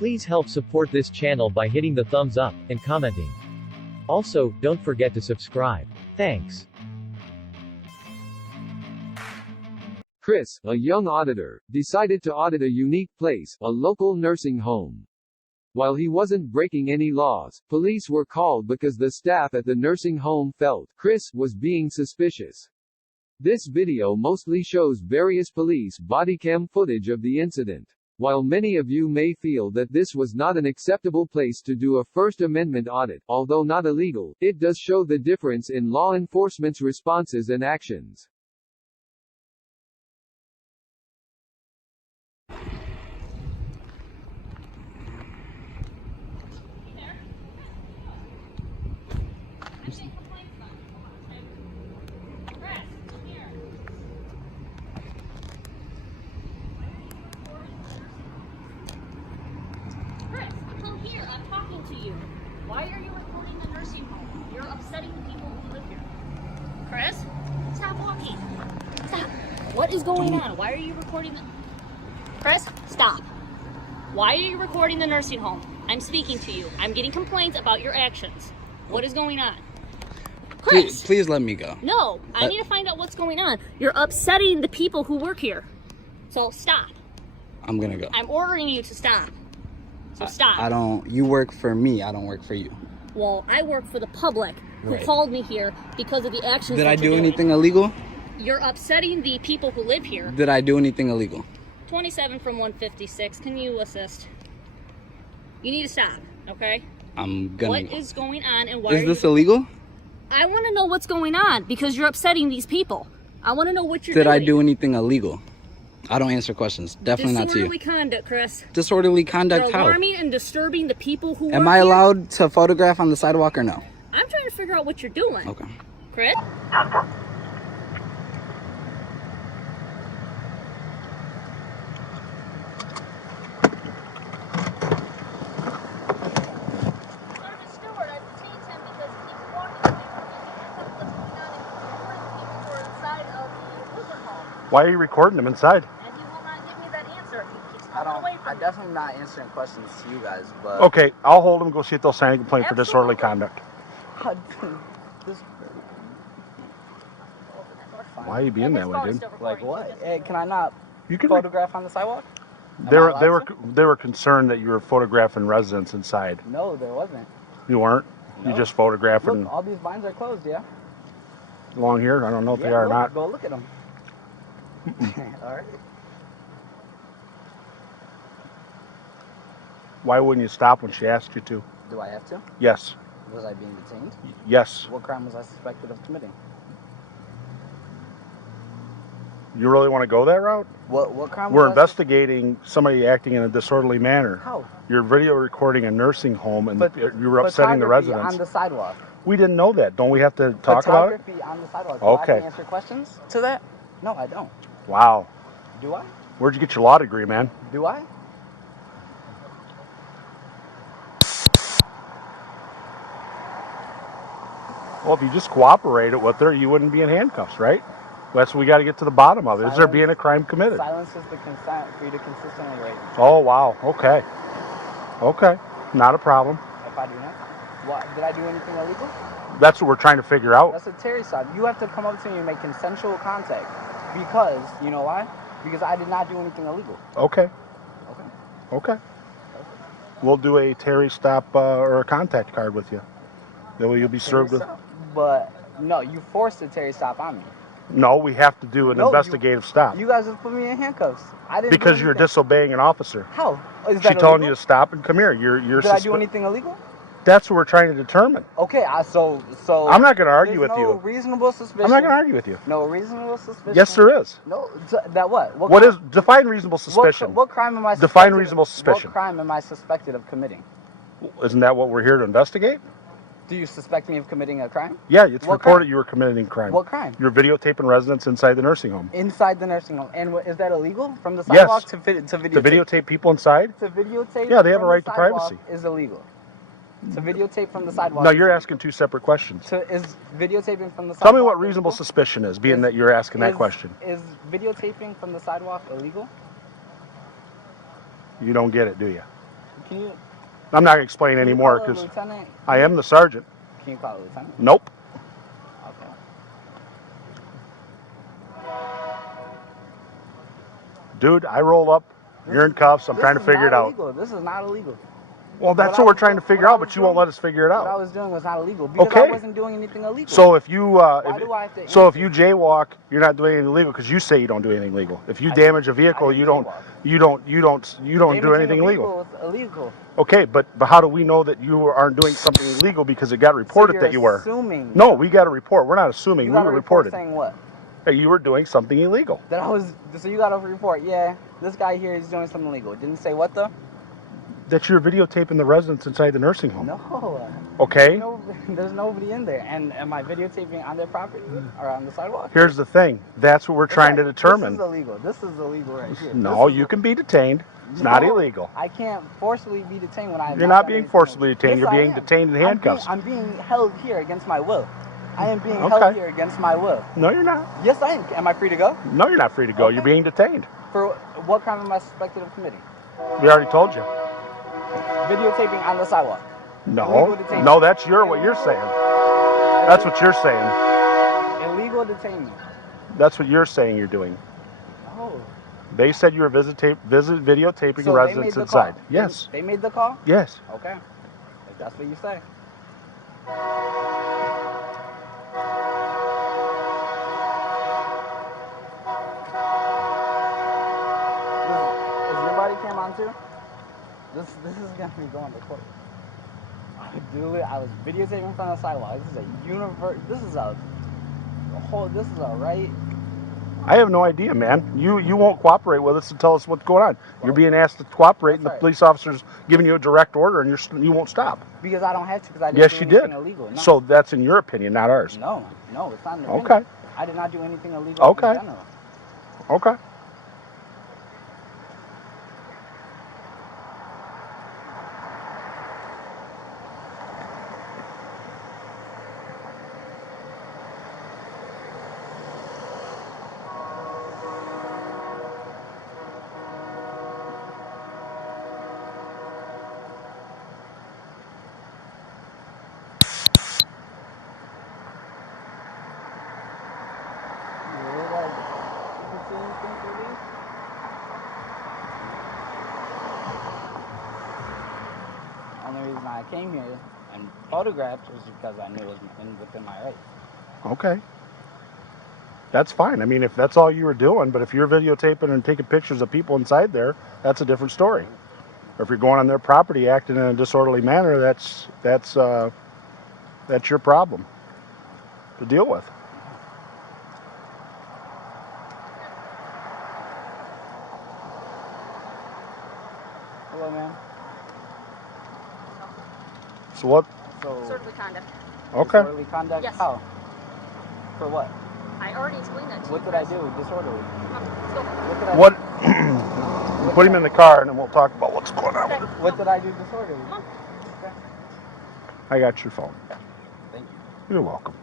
Please help support this channel by hitting the thumbs up and commenting. Also, don't forget to subscribe. Thanks. Chris, a young auditor, decided to audit a unique place, a local nursing home. While he wasn't breaking any laws, police were called because the staff at the nursing home felt Chris was being suspicious. This video mostly shows various police bodycam footage of the incident. While many of you may feel that this was not an acceptable place to do a First Amendment audit, although not illegal, it does show the difference in law enforcement's responses and actions. Why are you recording the nursing home? You're upsetting the people who live here. Chris, stop walking. Stop. What is going on? Why are you recording the... Chris, stop. Why are you recording the nursing home? I'm speaking to you. I'm getting complaints about your actions. What is going on? Chris! Please let me go. No, I need to find out what's going on. You're upsetting the people who work here. So stop. I'm gonna go. I'm ordering you to stop. So stop. I don't, you work for me, I don't work for you. Well, I work for the public who called me here because of the actions Did that I you're do doing. anything illegal? You're upsetting the people who live here. Did I do anything illegal? 27 from 156. Can you assist? You need to stop, okay? I'm gonna What go. is going on and why Is this illegal? I want to know what's going on because you're upsetting these people. I want to know what you're doing. Did I do anything illegal? I don't answer questions. Definitely not to you. Disorderly conduct, Chris. Disorderly conduct You're how? alarming and disturbing the people who Am work I here. allowed to photograph on the sidewalk or no? I'm trying to figure out what you're doing. Okay. Chris? Why are you recording them inside? And he will not give me that answer. He keeps I walking don't, away from I'm me. definitely not answering questions to you guys, but... Okay, I'll hold them, go see if they'll sign a complaint for disorderly conduct. Why are you being that way, dude? Like what? Hey, can I not You can. photograph on the sidewalk? They were concerned that you were photographing residents inside. No, there wasn't. You weren't. No. You just photographing Look, all these blinds are closed, yeah? along here. I don't know if they are or not. Go look at them. All right. Why wouldn't you stop when she asked you to? Do I have to? Yes. Was I being detained? Yes. What crime was I suspected of committing? You really want to go that route? What crime? We're was investigating somebody acting in a disorderly manner. How? You're video recording a nursing home and But you were upsetting the photography residents. on the sidewalk. We didn't know that. Don't we have to talk about it? Photography on the sidewalk. Okay. Do I have to answer questions to that? No, I don't. Wow. Do I? Where'd you get your law degree, man? Do I? Well, if you just cooperated with her, you wouldn't be in handcuffs, right? That's what we got to get to the bottom of. Is there being a crime committed? Silence is the consent for you to consistently rate. Oh, wow. Okay. Okay. Not a problem. If I do not, what? Did I do anything illegal? That's what we're trying to figure out. That's a Terry stop. You have to come up to me and make consensual contact. Because, you know why? Because I did not do anything illegal. Okay. Okay. Okay. We'll do a Terry stop or a contact card with you. Then you'll be served with. But, no, you forced a Terry stop on me. No, we have to do an No, investigative stop. You guys just put me in handcuffs. I didn't. Because do you're anything. disobeying an officer. How? Is She that telling you illegal? to stop and come here. You're. Did I do anything illegal? That's what we're trying to determine. Okay, so I'm not going to argue with there's you. no reasonable suspicion. I'm not going to argue with you. No reasonable suspicion. Yes, there is. No, that what? What is define reasonable suspicion? What crime am I? Define reasonable suspicion. What crime am I suspected of committing? Isn't that what we're here to investigate? Do you suspect me of committing a crime? Yeah, it's What reported crime? you were committing crime. What crime? You're videotaping residents inside the nursing home. Inside the nursing home. And is that illegal from the sidewalk Yes. to videotape? To videotape people inside? To videotape. Yeah, they have a from right the to sidewalk privacy. Is illegal. To videotape from the sidewalk. No, you're asking two separate questions. Is videotaping from the sidewalk? Tell me what reasonable illegal? suspicion is, being that you're asking that question. Is videotaping from the sidewalk illegal? You don't get it, do you? Can you? I'm not going to explain Can you anymore call a because lieutenant? I am the sergeant. Can you call a lieutenant? Nope. Okay. Dude, I roll up. You're in cuffs. I'm trying to figure it out. Illegal. This is not illegal. Well, that's what we're trying to figure out, but you won't let us figure it What I out. was doing was not illegal because I Okay. wasn't doing anything illegal. So if you Why do I have to so if answer? you jaywalk, you're not doing anything illegal because you say you don't do anything illegal. If you I damage a I vehicle, didn't you don't jaywalk. you don't you don't you don't do Damaging anything a illegal. vehicle is illegal. Okay, but how do we know that you aren't doing something illegal because it got So reported you're that you were? assuming. No, we got a report. We're not assuming. You We got were a report reported saying what? that you were doing something illegal. That I was. So you got a report. Yeah, this guy here is doing something illegal. Didn't say what though? That you're videotaping the residents inside the nursing home. No. Okay. No, there's nobody in there. And am I videotaping on their property or on the sidewalk? Here's the thing. That's what we're trying to determine. This is illegal. This is illegal right here. No, you can be detained. It's not illegal. I can't forcibly be detained when I. You're not being forcibly detained. You're being detained in handcuffs. I'm being held here against my will. I am being held here against my will. No, you're not. Yes, I am. Am I free to go? No, you're not free to go. Okay. You're being detained. For what crime am I suspected of committing? We already told you. Videotaping on the sidewalk. No, no, that's what you're saying. That's what you're saying. Illegal detainment. That's what you're saying you're doing. Oh. They said you were videotaping So residents they made the inside. call. Yes. They made the call? Yes. Okay. If that's what you say. Is your body cam on too? This is gonna be going to court. I was videotaping from the sidewalk. This is a this is a right. I have no idea, man. You won't cooperate with us and tell us what's going on. You're being asked to cooperate, and the police officer's giving you a direct order, and you won't stop. Because I don't have to, because I didn't do anything illegal. No. So that's in your opinion, not ours. No, it's not an opinion. Okay. I did not do anything illegal in general. Okay. Only reason I came here and photographed was because I knew it was within my rights. Okay. That's fine. I mean, if that's all you were doing, but if you're videotaping and taking pictures of people inside there, that's a different story. Or if you're going on their property acting in a disorderly manner, that's your problem to deal with. Hello, ma'am. So what? Disorderly conduct. Okay. Disorderly conduct? Yes. How? For what? I already explained that to you. What did I do? Disorderly. Let's go. What did I What? Put him in the car, and then we'll talk about what's going on. Okay. What did I do disorderly? Come on. Okay. I got your phone. Thank you. You're welcome.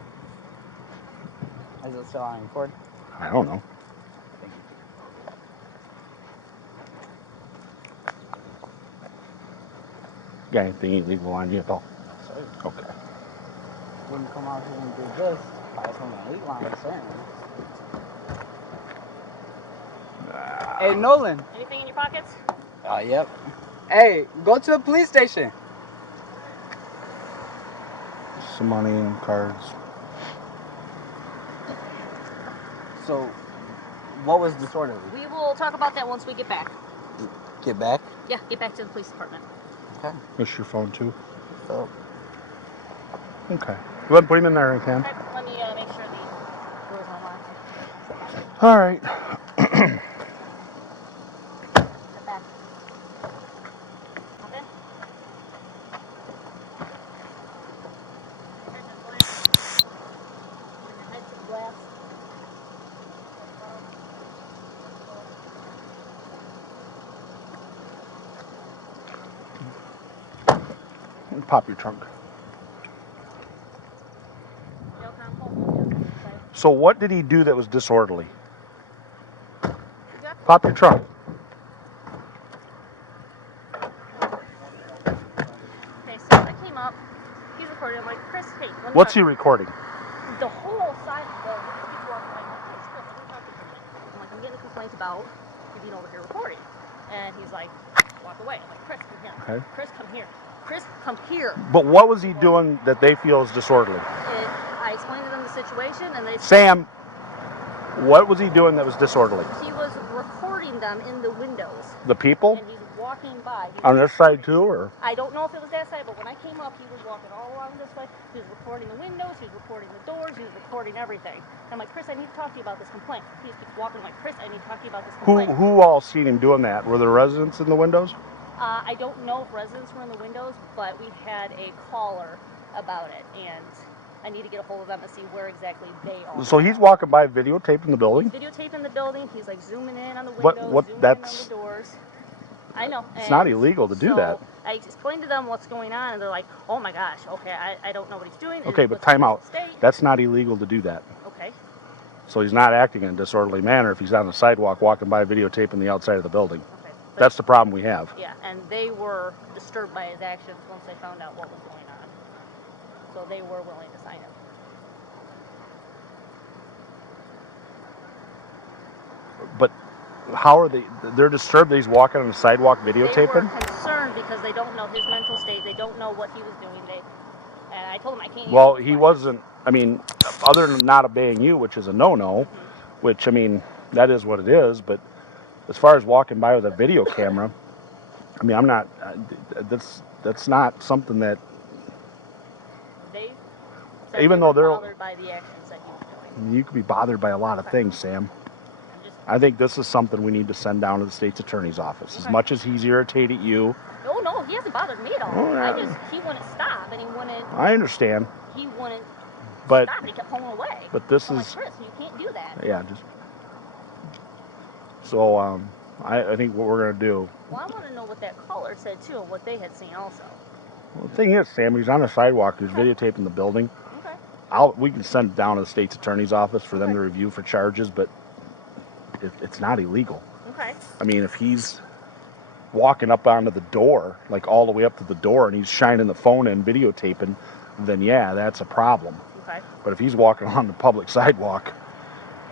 Is it still on record? I don't know. Thank you. Got anything illegal on you, though? Sorry. Okay. Wouldn't come out here and do this if I was from an elite line, certainly. Hey, Nolan. Anything in your pockets? Yep. Hey, go to the police station. Some money and cards. So, what was disorderly? We will talk about that once we get back. Get back? Yeah, get back to the police department. Okay. That's your phone, too? So, Okay. Go ahead and put him in there, if you can. Okay, let me make sure the door's unlocked. All right. Step back. Hop in. Turn the glass. Bring your head to the glass. Pop your trunk. So what did he do that was disorderly? Pop your trunk. hey, let me What's talk he recording? the whole side of the people are like, hey, Chris, let me talk to you for a minute. I'm like, I'm getting a complaint about you being over here recording. And he's like, walk away. I'm like, Chris, come here. Okay. Chris, come here. Chris, come here. But what was he doing that they feel is disorderly? I explained to them the situation, and they Sam, what was he doing that was disorderly? he was recording them in the windows. The people? And he's walking by. On this side too, or? I don't know if it was that side, but when I came up, he was walking all along this way. He was recording the windows, he was recording the doors, he was recording everything. And I'm like, Chris, I need to talk to you about this complaint. He just keeps walking. I'm like, Chris, I need to talk to you about this complaint. Who all seen him doing that? Were there residents in the windows? I don't know if residents were in the windows, but we had a caller about it, and I need to get a hold of them and see where exactly they are. So he's walking by videotaping the building? He's videotaping the building. He's like zooming in on the windows, zooming in on the doors. I know. It's not illegal to do that. I explained to them what's going on, and they're like, oh my gosh, okay, I don't know what he's doing. Okay, but time out. That's not illegal to do that. Okay. So he's not acting in a disorderly manner if he's on the sidewalk walking by videotaping the outside of the building. Okay. That's the problem we have. Yeah, and they were disturbed by his actions once they found out what was going on. So they were willing to sign it. But how are they? They're disturbed that he's walking on the sidewalk videotaping? They were concerned because they don't know his mental state. They don't know what he was doing. And I told him I can't. Well, he wasn't. I mean, other than not obeying you, which is a no-no, which, I mean, that is what it is. But as far as walking by with a video camera, I mean, I'm not. That's not something that. They even though they're bothered by the actions that he was doing. You could be bothered by a lot of things, Sam. I think this is something we need to send down to the state's attorney's office. As much as he's irritated you. Oh no, he hasn't bothered me at all. Oh, yeah. He wouldn't stop, and he wouldn't. I understand. He wouldn't but, stop, and he kept pulling away. But this I'm is. like, Chris, you can't do that. Yeah, just. So I think what we're gonna do. Well, I want to know what that caller said too, and what they had seen also. Well, the thing is, Sam, he's on the sidewalk. He's videotaping the building. Okay. We can send it down to the state's attorney's office for them to review for charges, but it's not illegal. Okay. I mean, if he's walking up onto the door, like all the way up to the door, and he's shining the phone in, videotaping, then yeah, that's a problem. Okay. But if he's walking on the public sidewalk,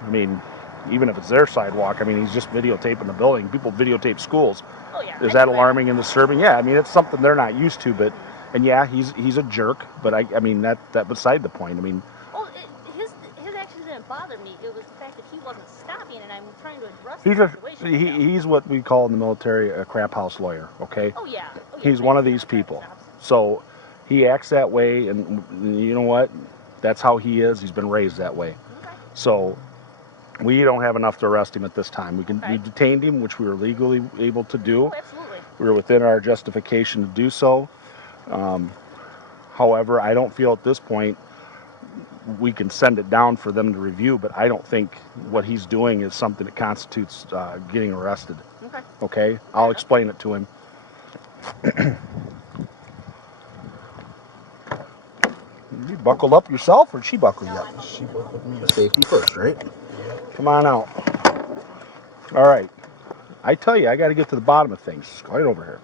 I mean, even if it's their sidewalk, I mean, he's just videotaping the building. People videotape schools. Oh yeah. Is that alarming and disturbing? Yeah, I mean, it's something they're not used to, but, and yeah, he's a jerk, but I mean, that beside the point. I mean. Well, his actions didn't bother me. It was the fact that he wasn't stopping, and I'm trying to address the situation. He's what we call in the military a crap house lawyer, okay? Oh yeah. He's one of these people. So he acts that way, and you know what? That's how he is. He's been raised that way. Okay. So we don't have enough to arrest him at this time. We detained him, which we were legally able to do. Oh, absolutely. We were within our justification to do so. However, I don't feel at this point we can send it down for them to review, but I don't think what he's doing is something that constitutes getting arrested. Okay. Okay? I'll explain it to him. You buckled up yourself, or she buckled you up? She buckled me. Safety first, right? Come on out. All right. I tell you, I got to get to the bottom of things. Go right over here.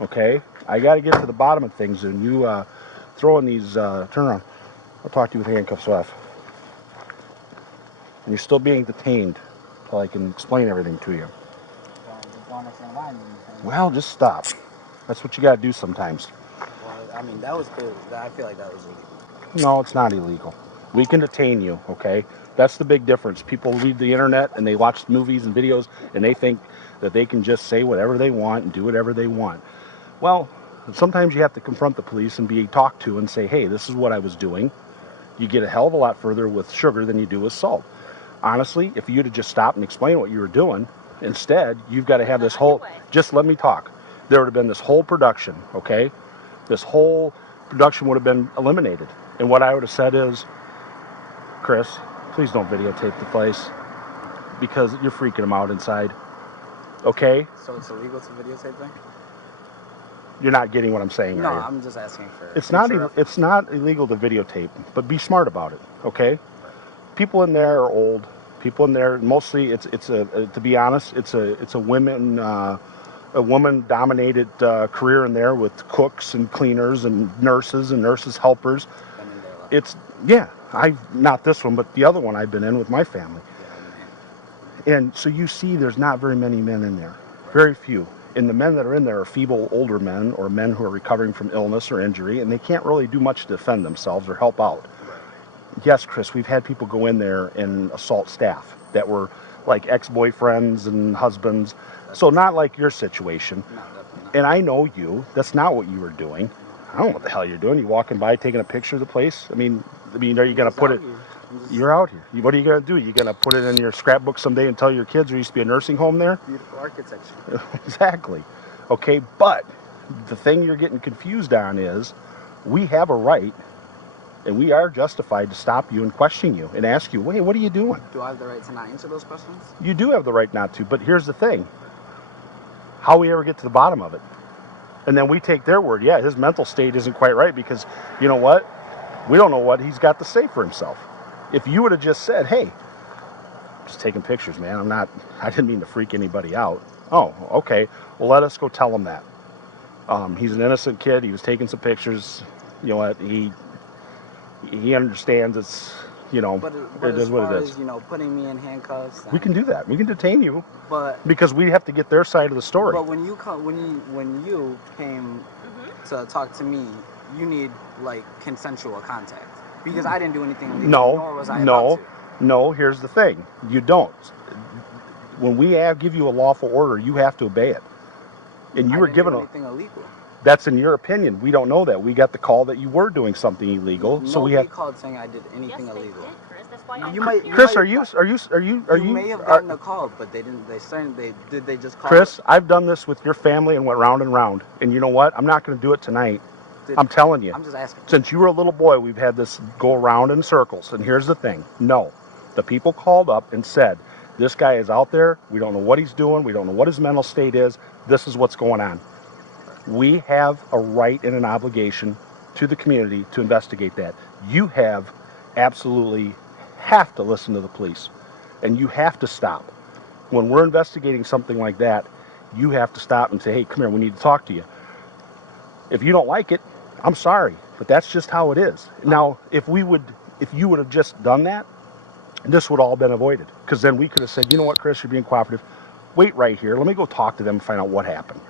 Okay? I got to get to the bottom of things, and you throwing these, turn around. I'll talk to you with handcuffs off. And you're still being detained until I can explain everything to you. Well, just stop. That's what you got to do sometimes. Well, I mean, that was good. I feel like that was illegal. No, it's not illegal. We can detain you, okay? That's the big difference. People read the internet and they watch movies and videos and they think that they can just say whatever they want and do whatever they want. Well, sometimes you have to confront the police and be talked to and say, hey, this is what I was doing. You get a hell of a lot further with sugar than you do with salt. Honestly, if you'd have just stopped and explained what you were doing, instead, you've got to have this whole, just let me talk. There would have been this whole production, okay? This whole production would have been eliminated. And what I would have said is, Chris, please don't videotape the place because you're freaking them out inside. Okay? So it's illegal to videotape them? You're not getting what I'm saying, No, are you? I'm just asking for... It's not illegal to videotape, but be smart about it, okay? People in there are old. People in there, mostly, to be honest, it's a woman-dominated career in there with cooks and cleaners and nurses helpers. It's, yeah, not this one, but the other one I've been in with my family. And so you see there's not very many men in there. Very few. And the men that are in there are feeble older men or men who are recovering from illness or injury, and they can't really do much to defend themselves or help out. Yes, Chris, we've had people go in there and assault staff that were like ex-boyfriends and husbands. So not like your situation. No, definitely not. And I know you. That's not what you were doing. I don't know what the hell you're doing. You walking by taking a picture of the place? I mean, are you going to put it... You're out here. What are you going to do? You going to put it in your scrapbook someday and tell your kids there used to be a nursing home there? Beautiful architecture. Exactly. Okay, but the thing you're getting confused on is we have a right, and we are justified to stop you and question you and ask you, wait, what are you doing? Do I have the right to not answer those questions? You do have the right not to, but here's the thing. How we ever get to the bottom of it? And then we take their word. Yeah, his mental state isn't quite right because, you know what? We don't know what he's got to say for himself. If you would have just said, hey, just taking pictures, man. I didn't mean to freak anybody out. Oh, okay. Well, let us go tell him that. He's an innocent kid. He was taking some pictures. You know what? He understands it's, you know, But it is what it is. as, you know, putting me in handcuffs. We can do that. We can detain you But because we have to get their side of the story. But when you came to talk to me, you need like consensual contact because I didn't do anything illegal. Nor was I about to. No. Here's the thing: you don't. When we give you a lawful order, you have to obey it. And you were given anything illegal. That's in your opinion. We don't know that. We got the call that you were doing something illegal. So we have called saying I did anything illegal. Did, Chris. That's why You might, Chris, you may have gotten a call, but they didn't. They just call. Chris, I've done this with your family and went round and round. And you know what? I'm not going to do it tonight. I'm telling you. I'm just asking. Since you were a little boy, we've had this go around in circles. And here's the thing. No. The people called up and said, this guy is out there. We don't know what he's doing. We don't know what his mental state is. This is what's going on. We have a right and an obligation to the community to investigate that. You absolutely have to listen to the police. And you have to stop. When we're investigating something like that, you have to stop and say, hey, come here, we need to talk to you. If you don't like it, I'm sorry, but that's just how it is. Now, if you would have just done that, this would all have been avoided. Because then we could have said, you know what, Chris, you're being cooperative. Wait right here. Let me go talk to them and find out what happened.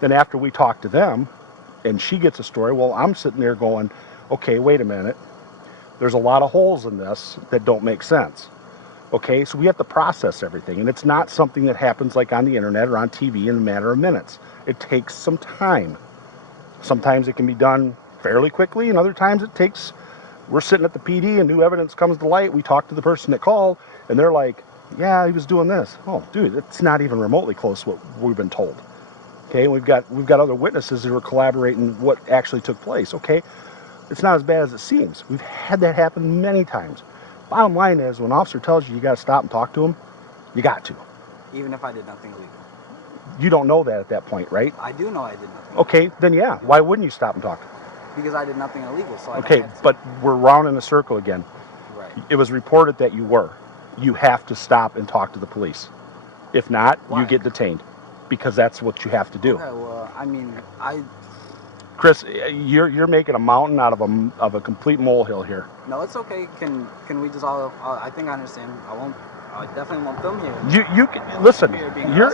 Then after we talk to them, and she gets a story, well, I'm sitting there going, okay, wait a minute. There's a lot of holes in this that don't make sense. Okay, so we have to process everything. And it's not something that happens like on the internet or on TV in a matter of minutes. It takes some time. Sometimes it can be done fairly quickly, and other times we're sitting at the PD and new evidence comes to light. We talk to the person that called, and they're like, yeah, he was doing this. Oh, dude, it's not even remotely close to what we've been told. Okay, we've got other witnesses who are collaborating what actually took place. Okay, it's not as bad as it seems. We've had that happen many times. Bottom line is, when an officer tells you got to stop and talk to him, you got to. Even if I did nothing illegal. You don't know that at that point, right? I do know I did nothing. Okay, then yeah. Why wouldn't you stop and talk? Because I did nothing illegal, so I don't Okay, have to. but we're round in a circle again. Right. It was reported that you were. You have to stop and talk to the police. If not, Why? you get detained. Because that's what you have to do. Okay, well, I mean, Chris, you're making a mountain out of a complete molehill here. No, it's okay. Can we just all? I think I understand. I definitely won't film here. You can listen. You're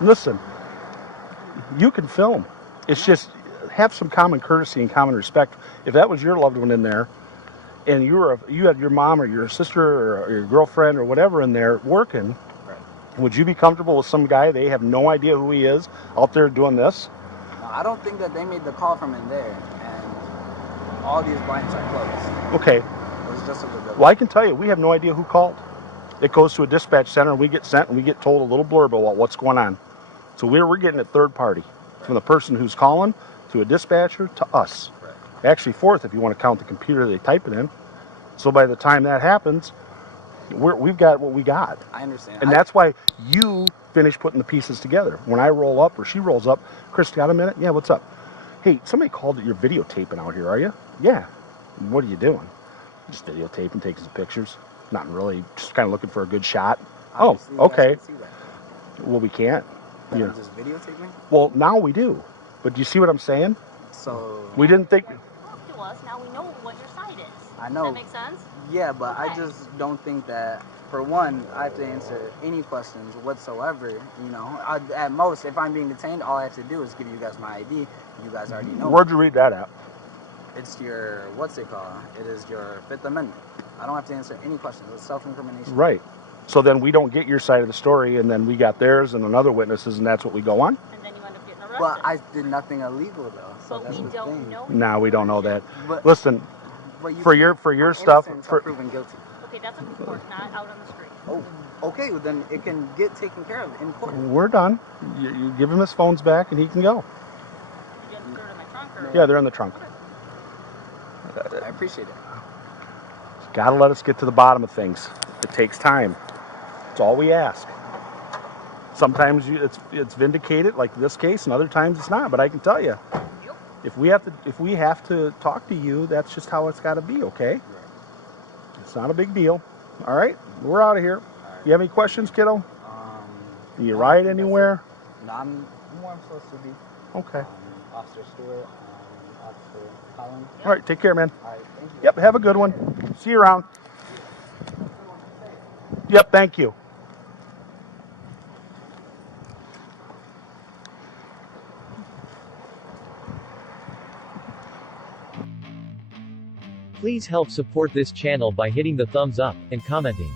listen. You can film. It's just have some common courtesy and common respect. If that was your loved one in there, and you had your mom or your sister or your girlfriend or whatever in there working, right, would you be comfortable with some guy they have no idea who he is out there doing this? No, I don't think that they made the call from in there, and all these blinds are closed. Okay. It was just a good. Well, I can tell you, we have no idea who called. It goes to a dispatch center, and we get sent, and we get told a little blurb about what's going on. So we're getting it third party, from the person who's calling to a dispatcher to us. Right. Actually, fourth if you want to count the computer they type it in. So by the time that happens, we've got what we got. I understand. And that's why you finish putting the pieces together. When I roll up or she rolls up, Chris, got a minute? Yeah, what's up? Hey, somebody called that you're videotaping out here, are you? Yeah. What are you doing? Just videotaping, taking some pictures. Not really, just kind of looking for a good shot. Obviously, oh, okay. Well, we can't. Yeah. Just videotape me? Well, now we do. But do you see what I'm saying? So we didn't think. Talk to us. Now we know what your side is. I Does know. that make sense? Yeah, but I Okay. just don't think that, for one, I have to answer any questions whatsoever. You know, at most, if I'm being detained, all I have to do is give you guys my ID. You guys already know. Where'd you read that at? It's your, what's it called? It is your Fifth Amendment. I don't have to answer any questions. It's self-incrimination. Right. So then we don't get your side of the story, and then we got theirs and another witnesses, and that's what we go on? And then you end up getting arrested. But I did nothing illegal, though. So But that's we the don't thing. know. Nah, we don't know that. But, Listen, but you for can't- your I'm stuff, innocent for until proven guilty. Okay, that's in court, not out on the street. Oh, okay. Well, then it can get taken care of in court. we're done. You give him his phones back, and he can go. Did you throw it in my trunk or? Yeah, they're in the trunk. I appreciate it. Gotta let us get to the bottom of things. It takes time. It's all we ask. Sometimes it's vindicated, like this case, and other times it's not. But I can tell you, if we have to talk to you, that's just how it's got to be. Okay? It's not a big deal. All right, we're out of here. You have any questions, kiddo? You ride anywhere? No, I'm where I'm supposed to be. Okay. Officer Stewart, Officer Collins. All right, take care, man. All right, thank you. Yep, have a good one. See you around. Yep, thank you. Please help support this channel by hitting the thumbs up and commenting.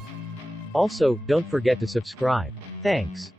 Also, don't forget to subscribe. Thanks.